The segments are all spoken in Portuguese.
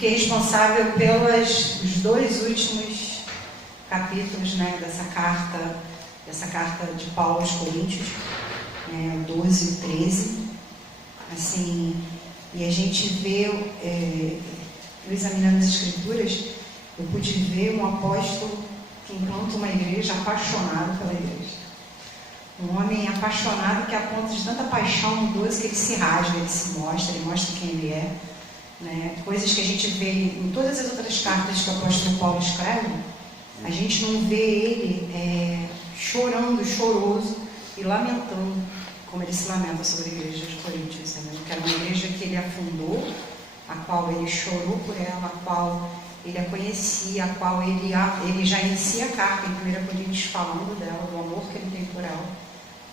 fiquei responsável pelos 2 últimos capítulos, né, dessa carta de Paulo aos Coríntios, 12 e 13. Assim, e a gente vê, eu examinando as Escrituras, eu pude ver um apóstolo que, enquanto uma igreja, apaixonado pela igreja. Um homem apaixonado que, a ponto de tanta paixão no 12, que ele se rasga, ele se mostra, ele mostra quem ele é. Né? Coisas que a gente vê em todas as outras cartas que o apóstolo Paulo escreve, a gente não vê ele chorando, choroso e lamentando, como ele se lamenta sobre a igreja de Coríntios. Né? Que era uma igreja que ele afundou, a qual ele chorou por ela, a qual ele a conhecia, a qual ele já inicia a carta em 1 Coríntios falando dela, do amor que ele tem por ela,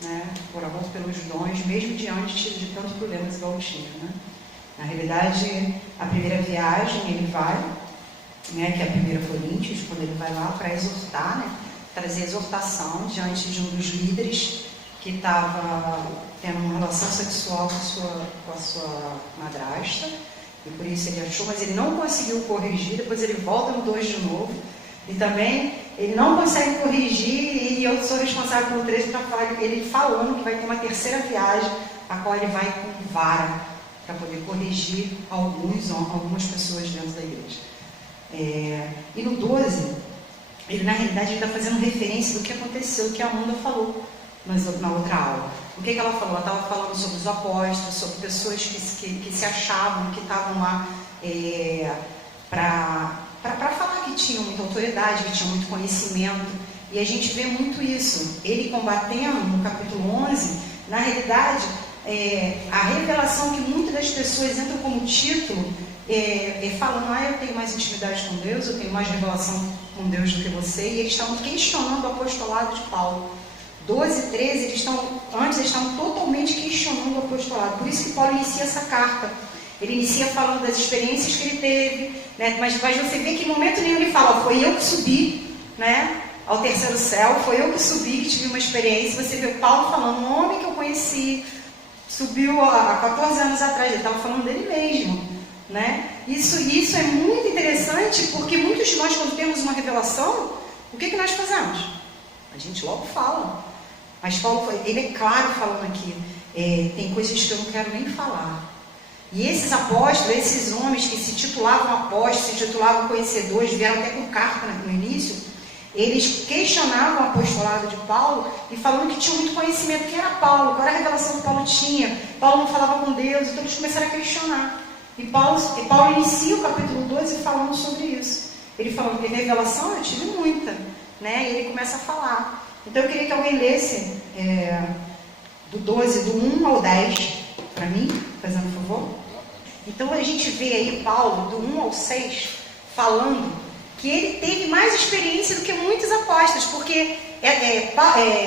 né? Por amor pelos dons, mesmo diante de tantos problemas igual tinha. Né? Na realidade, a primeira viagem ele vai, né, que é a 1 Coríntios, quando ele vai lá para exortar, né, trazer exortação diante de um dos líderes que estava tendo uma relação sexual com a sua madrasta, e por isso ele achou, mas ele não conseguiu corrigir. Depois ele volta no 2 de novo, e também ele não consegue corrigir, e eu sou responsável pelo 13 para falar, ele falando que vai ter uma terceira viagem, a qual ele vai com vara, para poder corrigir algumas pessoas dentro da igreja. E no 12, ele na realidade está fazendo referência do que aconteceu, que a Amanda falou na outra aula. O que ela falou? Ela estava falando sobre os apóstolos, sobre pessoas que se achavam, que estavam lá para falar que tinham muita autoridade, que tinham muito conhecimento. E a gente vê muito isso. Ele combatendo, no capítulo 11, na realidade, a revelação que muitas das pessoas entram como título, falando, eu tenho mais intimidade com Deus, eu tenho mais revelação com Deus do que você, e eles estavam questionando o apostolado de Paulo. 12 e 13, eles estavam totalmente questionando o apostolado. Por isso que Paulo inicia essa carta. Ele inicia falando das experiências que ele teve, né? Mas você vê que em momento nenhum ele fala, foi eu que subi, né, ao terceiro céu, foi eu que subi, que tive uma experiência. Você vê Paulo falando, um homem que eu conheci, subiu há 14 anos atrás, ele estava falando dele mesmo. Né? Isso é muito interessante, porque muitos de nós, quando temos uma revelação, o que nós fazemos? A gente logo fala. Mas Paulo, ele é claro falando aqui, tem coisas que eu não quero nem falar. E esses apóstolos, esses homens que se titulavam apóstolos, se titulavam conhecedores, vieram até com carta no início, eles questionavam o apostolado de Paulo e falando que tinham muito conhecimento. Quem era Paulo? Qual era a revelação que Paulo tinha? Paulo não falava com Deus, então eles começaram a questionar. E Paulo inicia o capítulo 12 falando sobre isso. Ele falando que revelação eu tive muita, né? E ele começa a falar. Então eu queria que alguém lesse do 12, do 1 ao 10, para mim, fazendo um favor. Então a gente vê aí Paulo, do 1 ao 6, falando que ele teve mais experiência do que muitos apóstolos, porque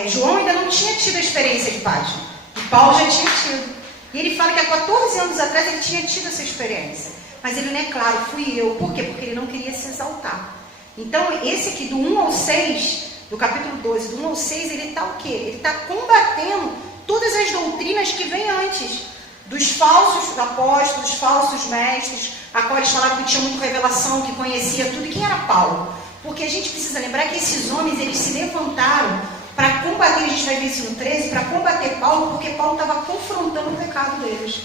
João ainda não tinha tido a experiência de Patmos, e Paulo já tinha tido. E ele fala que há 14 anos atrás ele tinha tido essa experiência. Mas ele não é claro, fui eu. Por quê? Porque ele não queria se exaltar. Então, esse aqui, do 1 ao 6, do capítulo 12, do 1 ao 6, ele está o quê? Ele está combatendo todas as doutrinas que vêm antes. Dos falsos apóstolos, dos falsos mestres, a qual eles falavam que tinha muita revelação, que conhecia tudo. E quem era Paulo? Porque a gente precisa lembrar que esses homens, eles se levantaram para combater, a gente vai ver isso no 13, para combater Paulo, porque Paulo estava confrontando o pecado deles.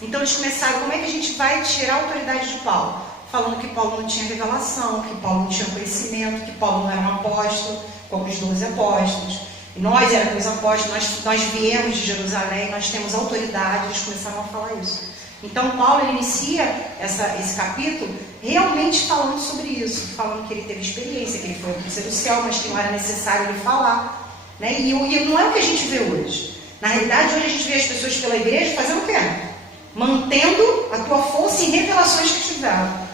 Então eles começaram, como é que a gente vai tirar a autoridade de Paulo? Falando que Paulo não tinha revelação, que Paulo não tinha conhecimento, que Paulo não era um apóstolo, como os 12 apóstolos. E nós éramos os apóstolos, nós viemos de Jerusalém, nós temos autoridade, eles começaram a falar isso. Então Paulo ele inicia esse capítulo realmente falando sobre isso, falando que ele teve experiência, que ele foi ao terceiro céu, mas que não era necessário ele falar, né? E não é o que a gente vê hoje. Na realidade, hoje a gente vê as pessoas pela igreja fazendo o quê? Mantendo a tua força em revelações que tiveram.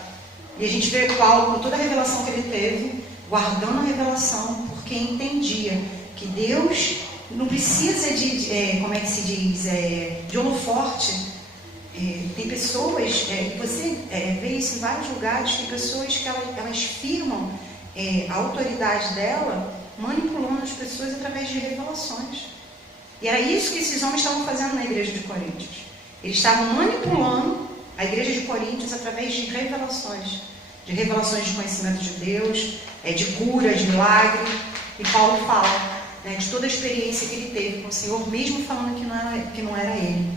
E a gente vê Paulo, com toda a revelação que ele teve, guardando a revelação, porque entendia que Deus não precisa de, como é que se diz, de holoforte. Tem pessoas, você vê isso em vários lugares, tem pessoas que elas firmam a autoridade dela, manipulando as pessoas através de revelações. E era isso que esses homens estavam fazendo na igreja de Coríntios. Eles estavam manipulando a igreja de Coríntios através de revelações de conhecimento de Deus, de cura, de milagre. E Paulo fala, né, de toda a experiência que ele teve com o Senhor, mesmo falando que não era ele.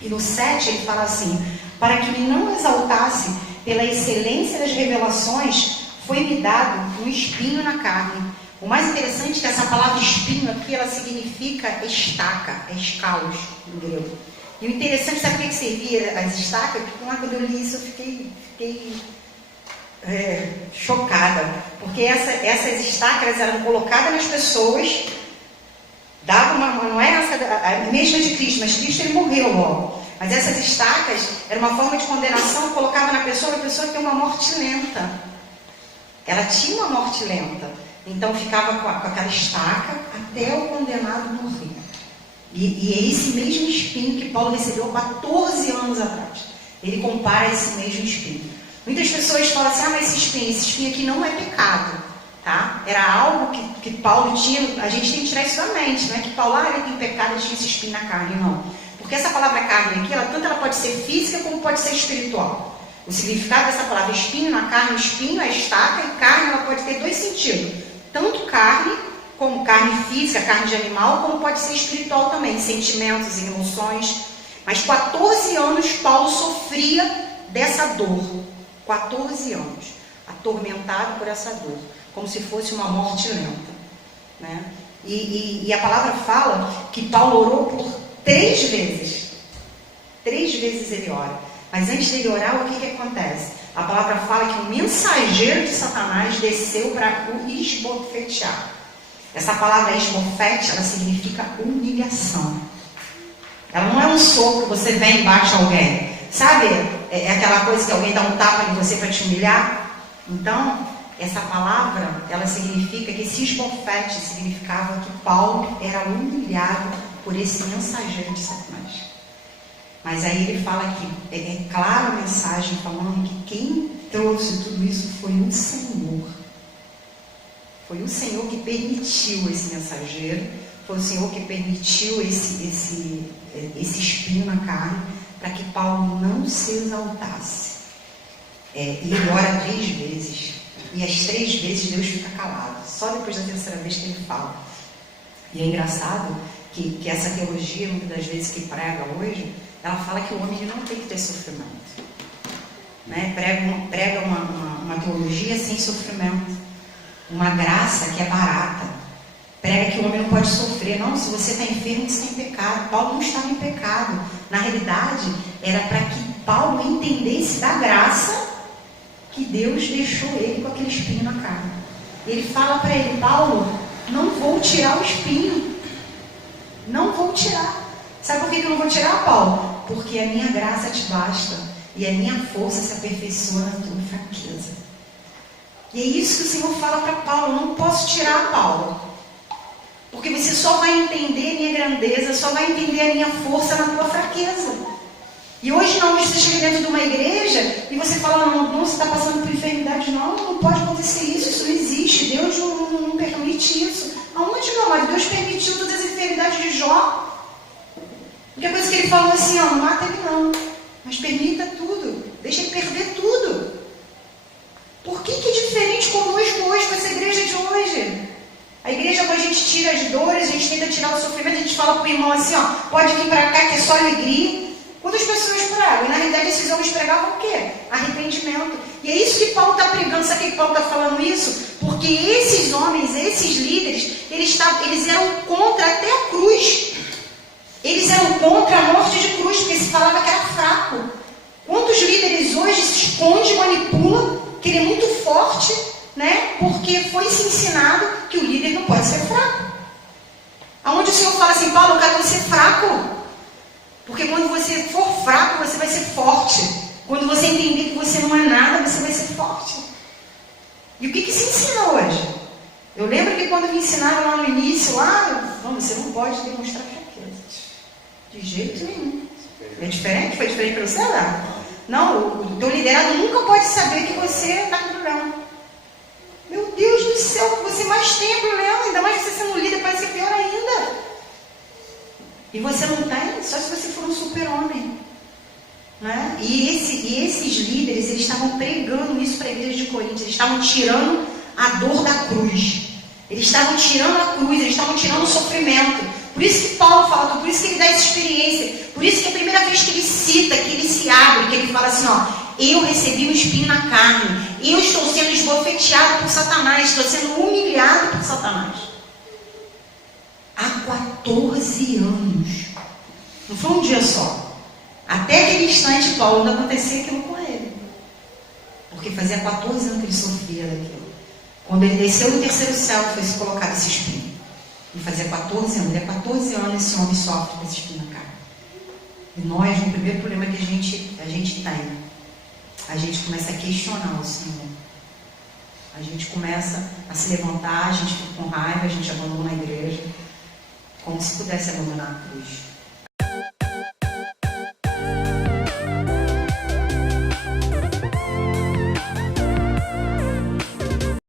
E no 7 ele fala assim: para que me não exaltasse pela excelência das revelações, foi-me dado um espinho na carne. O mais interessante é que essa palavra espinho aqui, ela significa estaca, escalos em grego. E o interessante, sabe o que servia as estacas? Porque lá quando eu li isso eu fiquei chocada. Porque essas estacas eram colocadas nas pessoas, não era a mesma de Cristo, mas Cristo ele morreu logo. Mas essas estacas eram uma forma de condenação, colocava na pessoa, a pessoa tem uma morte lenta. Ela tinha uma morte lenta. Então ficava com aquela estaca até o condenado morrer. E é esse mesmo espinho que Paulo recebeu 14 anos atrás. Ele compara esse mesmo espinho. Muitas pessoas falam assim: mas esse espinho aqui não é pecado. Tá? Era algo que Paulo tinha. A gente tem que tirar isso da mente. Não é que Paulo, ele tem pecado, ele tinha esse espinho na carne. Não. Porque essa palavra carne aqui, tanto ela pode ser física como pode ser espiritual. O significado dessa palavra espinho na carne, espinho é estaca, e carne ela pode ter dois sentidos. Tanto carne, como carne física, carne de animal, como pode ser espiritual também, sentimentos e emoções. Mas 14 anos Paulo sofria dessa dor. 14 anos, atormentado por essa dor, como se fosse uma morte lenta. Né? E a palavra fala que Paulo orou por 3 vezes. 3 vezes ele ora. Mas antes dele orar, o que acontece? A palavra fala que um mensageiro de Satanás desceu para o esbofetear. Essa palavra esbofete, ela significa humilhação. Ela não é um soco que você vem e bate alguém. Sabe? É aquela coisa que alguém dá um tapa em você para te humilhar. Então, essa palavra, ela significa que esse esbofete significava que Paulo era humilhado por esse mensageiro de Satanás. Mas aí ele fala que é clara a mensagem falando que quem trouxe tudo isso foi o Senhor. Foi o Senhor que permitiu esse mensageiro, foi o Senhor que permitiu esse espinho na carne, para que Paulo não se exaltasse. E ele ora 3 vezes, e as 3 vezes Deus fica calado, só depois da 3ª vez que ele fala. E é engraçado que essa teologia, muitas das vezes que prega hoje, ela fala que o homem não tem que ter sofrimento. Né? Prega uma teologia sem sofrimento, uma graça que é barata. Prega que o homem não pode sofrer. Não, se você está enfermo, você tem pecado. Paulo não estava em pecado. Na realidade, era para que Paulo entendesse da graça que Deus deixou ele com aquele espinho na carne. Ele fala para ele: Paulo, não vou tirar o espinho. Não vou tirar. Sabe por que eu não vou tirar, Paulo? Porque a minha graça te basta e a minha força se aperfeiçoa na tua fraqueza. E é isso que o Senhor fala para Paulo: eu não posso tirar, Paulo, porque você só vai entender a minha grandeza, só vai entender a minha força na tua fraqueza. E hoje não, você chega dentro de uma igreja e você fala: não, você está passando por enfermidade. Não pode acontecer isso não existe, Deus não permite isso. Aonde, meu amado? Deus permitiu todas as enfermidades de Jó. Porque a coisa que ele falou assim: não mata ele não, mas permita tudo, deixa ele perder tudo. Por que é diferente conosco hoje, com essa igreja de hoje? A igreja, quando a gente tira as dores, a gente tenta tirar o sofrimento, a gente fala para o irmão assim: pode vir para cá que é só alegria. Quantas pessoas pregam? E na realidade esses homens pregavam o quê? Arrependimento. E é isso que Paulo está pregando. Sabe por que Paulo está falando isso? Porque esses homens, esses líderes, eles eram contra até a cruz. Eles eram contra a morte de cruz, porque se falava que era fraco. Quantos líderes hoje se escondem, manipulam, que ele é muito forte, né? Porque foi se ensinado que o líder não pode ser fraco. Aonde o Senhor fala assim: Paulo, eu quero você fraco. Porque quando você for fraco, você vai ser forte. Quando você entender que você não é nada, você vai ser forte. E o que se ensina hoje? Eu lembro que quando me ensinaram lá no início, você não pode demonstrar fraqueza. De jeito nenhum. É diferente? Foi diferente para você lá? Não, o teu liderado nunca pode saber que você está com problema. Meu Deus do céu, você mais tem problema, ainda mais você sendo líder, parece ser pior ainda. E você não tem, só se você for um super-homem. Né? E esses líderes, eles estavam pregando isso para a igreja de Corinto. Eles estavam tirando a dor da cruz. Eles estavam tirando a cruz, eles estavam tirando o sofrimento. Por isso que Paulo fala, por isso que ele dá essa experiência. Por isso que a primeira vez que ele cita, que ele se abre, que ele fala assim, ó, eu recebi um espinho na carne. Eu estou sendo esbofeteado por Satanás, estou sendo humilhado por Satanás. Há 14 anos. Não foi um dia só. Até aquele instante, Paulo, não acontecia aquilo com ele. Porque fazia 14 anos que ele sofria daquilo. Quando ele desceu no terceiro céu, foi se colocar esse espinho. E fazia 14 anos. E há 14 anos esse homem sofre com esse espinho na carne. E nós, no primeiro problema que a gente tem, a gente começa a questionar o Senhor. A gente começa a se levantar, a gente fica com raiva, a gente abandona a igreja. Como se pudesse abandonar a cruz.